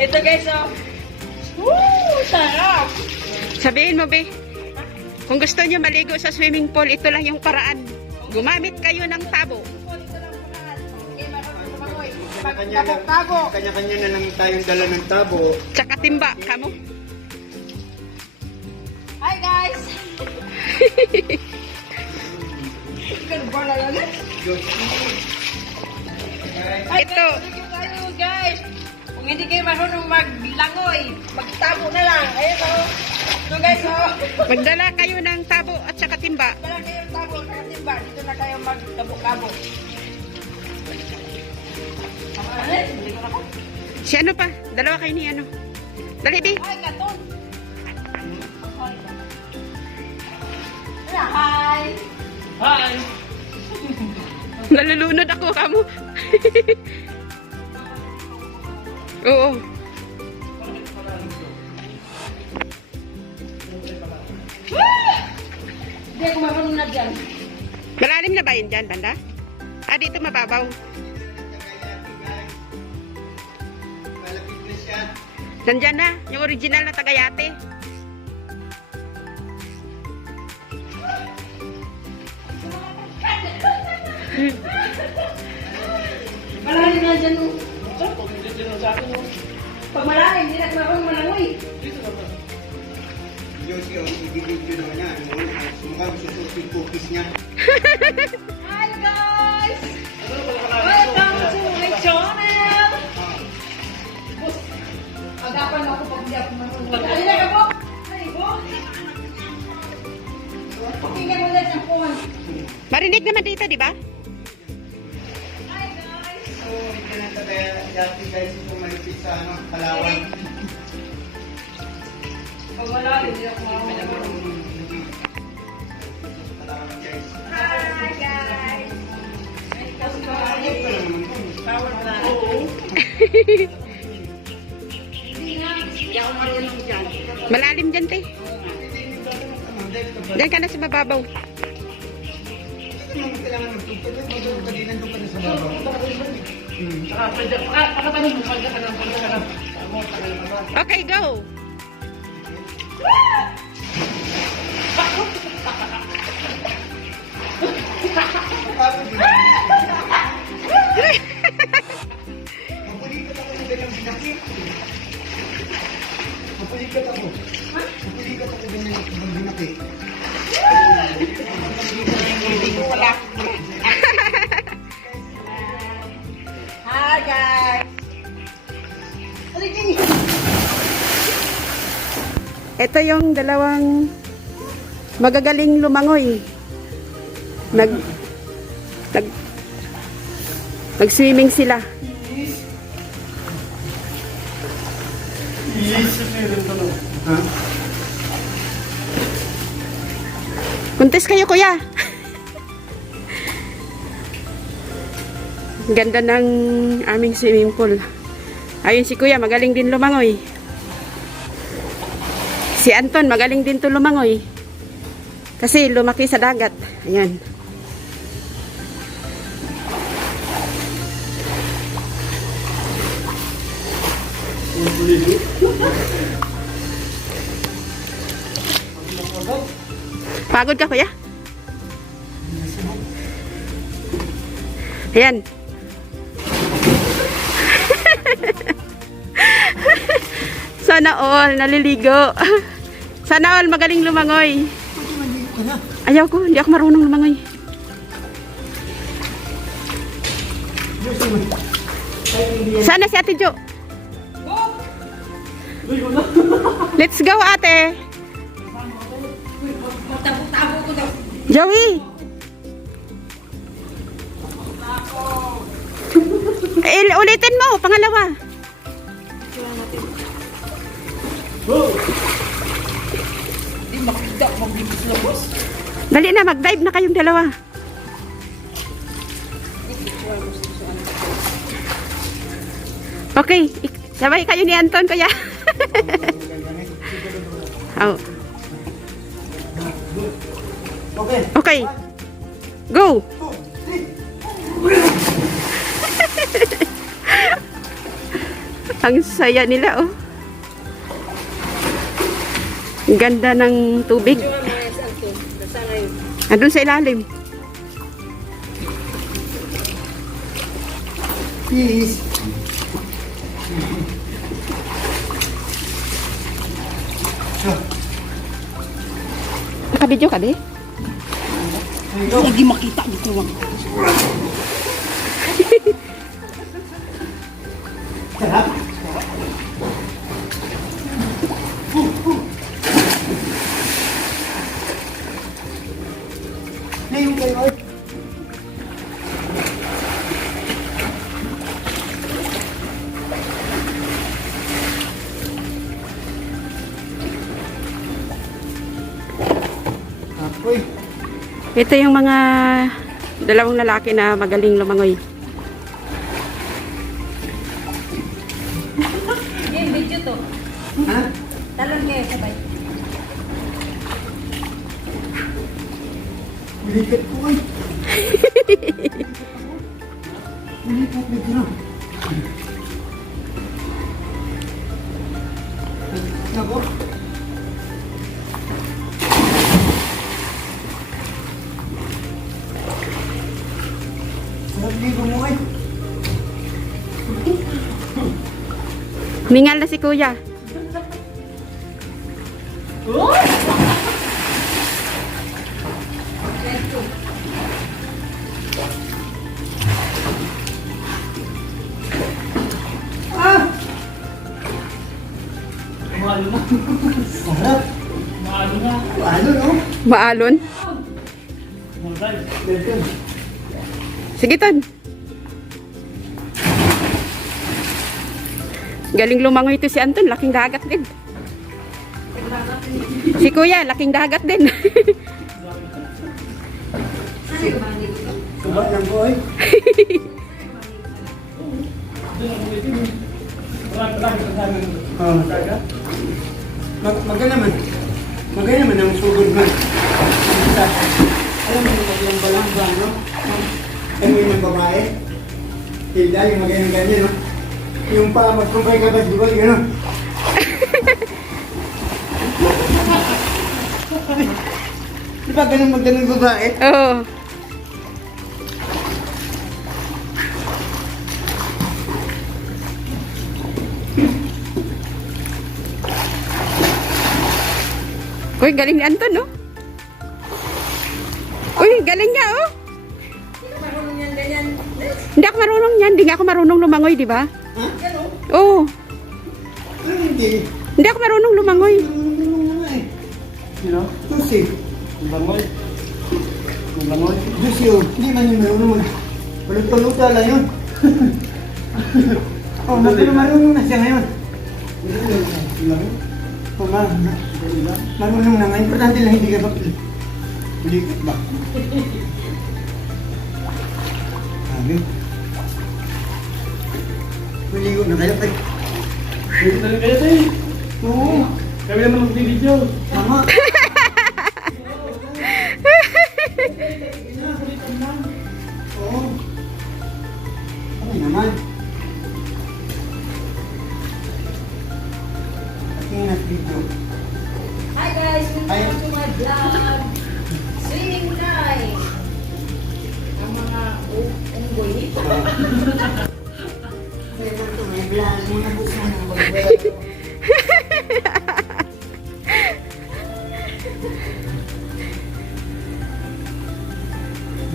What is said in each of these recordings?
Ito guys, oh. Woo! Sarap! Sabihin mo, be. Kung gusto nyo maligo sa swimming pool, ito lang yung paraan. Gumamit kayo ng tabo. Kanya-kanya na lang tayong dala ng tabo. Tsaka timba, kamo. Hi guys! Ito. Tayo guys! Kung hindi kayo marunong maglangoy, magtabo na lang. Ayun, oh. Ito guys, oh. Magdala kayo ng tabo at tsaka timba. Dala kayo ng tabo sa timba. Dito na kayo magtabo-kabo. Si ano pa? Dalawa kayo ni ano. Dali, be. Hi, Katon! Hi! Hi! Nalulunod ako, kamo. Oo. Hindi ako marunong na dyan. Malalim na ba yun dyan, banda? Ah, dito mababaw. Malapit na siya. Nandyan na, yung original na Tagayate. Malalim na dyan, oh. Dito na sa akin, oh. Pag malalim, hindi na marunong malangoy. Dito na ba? Josie, i-video naman na. Mukhang sususin cookies niya. Hi guys! Ano ba nakalala ko? Welcome to my channel! Agapan ako pag hindi ako marunong. Ay, na ka po! Ay, po! Pakinggan mo ulit ang phone. Marinig naman dito, di ba? Hi guys! So, ito na dati guys, kung malapit sa Palawan. Pag malalim, hindi ako marunong. Palawan guys. Hi guys! Ayun pa lang naman to. Power na. Hindi ako marunong dyan. Malalim dyan, te. Diyan ka na sa mababaw. Kailangan magtugtog. Magtugtog ka din, nandun ka na sa babaw. Saka, pagkatanong mo, pagka ka lang. Tama, tagal naman. Okay, go. Mapulikat ako ng ganyang binakit. Mapulikat ako. Mapulikat ako ng ganyang binakit. Wala. Hi guys! Ito yung dalawang magagaling lumangoy. Nag-swimming sila. Ha? Kuntis kayo, kuya. Ganda ng aming swimming pool. Ayun si kuya, magaling din lumangoy. Si Anton, magaling din to lumangoy. Kasi lumaki sa dagat. Ayan. Pagod ka, kuya? Ayan. Sana all, naliligo. Sana all, magaling lumangoy. Ayaw ko, hindi ako marunong lumangoy. Sana si Ate Jo. Let's go, ate. Tabo ko daw. Joey. Ulitin mo, pangalawa. Hindi makita, magbibis na boss. Dali na, mag-dive na kayong dalawa. Okay, sabay kayo ni Anton, kuya. Oh. Okay. Okay. Go. Ang saya nila, oh. Ang ganda ng tubig. Andun sa ilalim. Please. Nakabidyo ka, di? Lagi makita dito lang. Sarap. Ngayon kayo. Apoy. Ito yung mga dalawang lalaki na magaling lumangoy. Yung video to. Ha? Talon kayo sabay. Bilikat ko ay. Bilikat medyo na. Nako. Sarap ligo mo ay. Mingal na si kuya. Ah! Mahalo na. Sarap. Mahalo na. Ano no? Maalon. Mahalo. Welcome. Sige, Ton. Galing lumangoy ito si Anton. Laking dagat din. Si kuya, laking dagat din. Suba lang ko ay. Maganda naman. Maganda naman ang sugod man. Alam mo yung balamba, no? Alam mo yung babae? Hilda, yung magandang ganyan, no? Yung pa, magkumpay ka ba, di ba? Gano'n. Di ba ganun magandang babae? Oo. Uy, galing ni Anton, no? Uy, galing niya, oh. Marunong yan ganyan. Hindi ako marunong yan. Hindi nga ako marunong lumangoy, di ba? Ha? Gano'n. Oo. Ano hindi? Hindi ako marunong lumangoy. Ano nga eh? Sino? Susi. Bangoy. Bangoy. Susi yun. Hindi man yun marunong. Paluto-luto lang yun. Oh, marunong na siya ngayon. Oh, marunong na ngayon. Importante lang hindi ka ba? Bulikat ba? Sabi. Maligo na kayo kay. Dito na rin kayo, tay. Oo. Kami naman mag-video. Tama. May vlog muna po sana.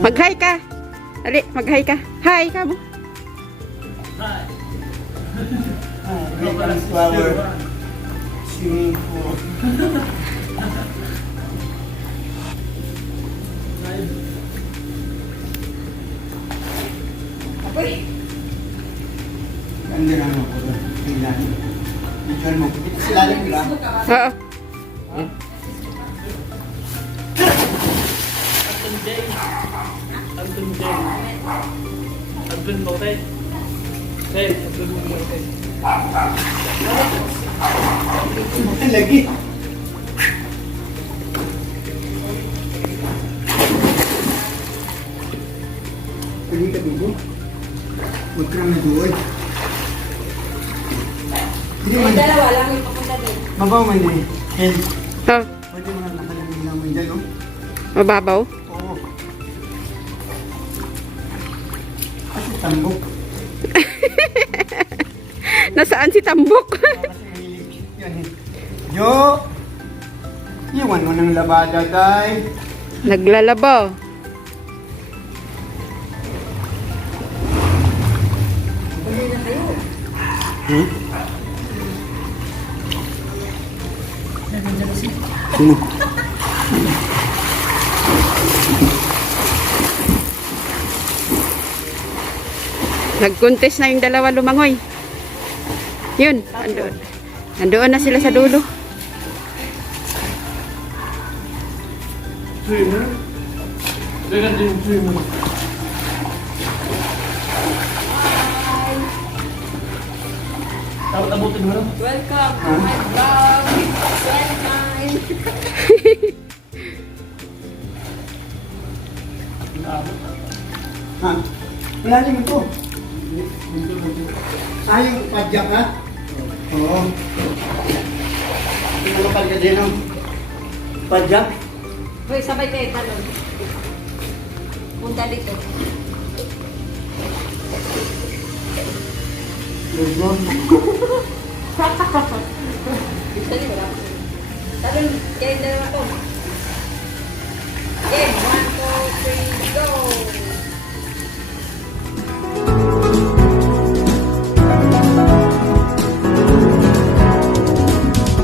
Mag-hi ka. Dali, mag-hi ka. Hi, kamo. Welcome to our swimming pool. Uy, Ganda naman ako doon. Tingnan. Bigyan mo. Ito sila lang nila. Oo. Advent mo, tay. Tay, advent mo, tay. Lagi. Pwede ka dito? Huwag ka na doon. Hindi may man. dalawa lang yung papunta doon. Mabaw man eh. Hel. Oh, Pwede mo na nakalamig naman dyan, no? mababaw. Oo. Kasi tambok. Nasaan si Tambok? Kasi mahilig yan eh. Jo! Iwan mo ng labada, tay. Naglalaba. Uli na kayo. Hmm? Sino? Nag-contest na yung dalawa lumangoy. Yun, andoon. Nandoon na sila sa dulo. Swimmer? Ganyan din yung swimmer. Tapos abutin mo lang. Welcome to my vlog. Welcome. Ha? Wala naman to. Ah, yung padyak ha? Oo. Pinalapal ka din ng padyak. Hoy, sabay kayo talon. Punta dito. Luzon. Bisa niyo wala. Talon kayo dalawa to.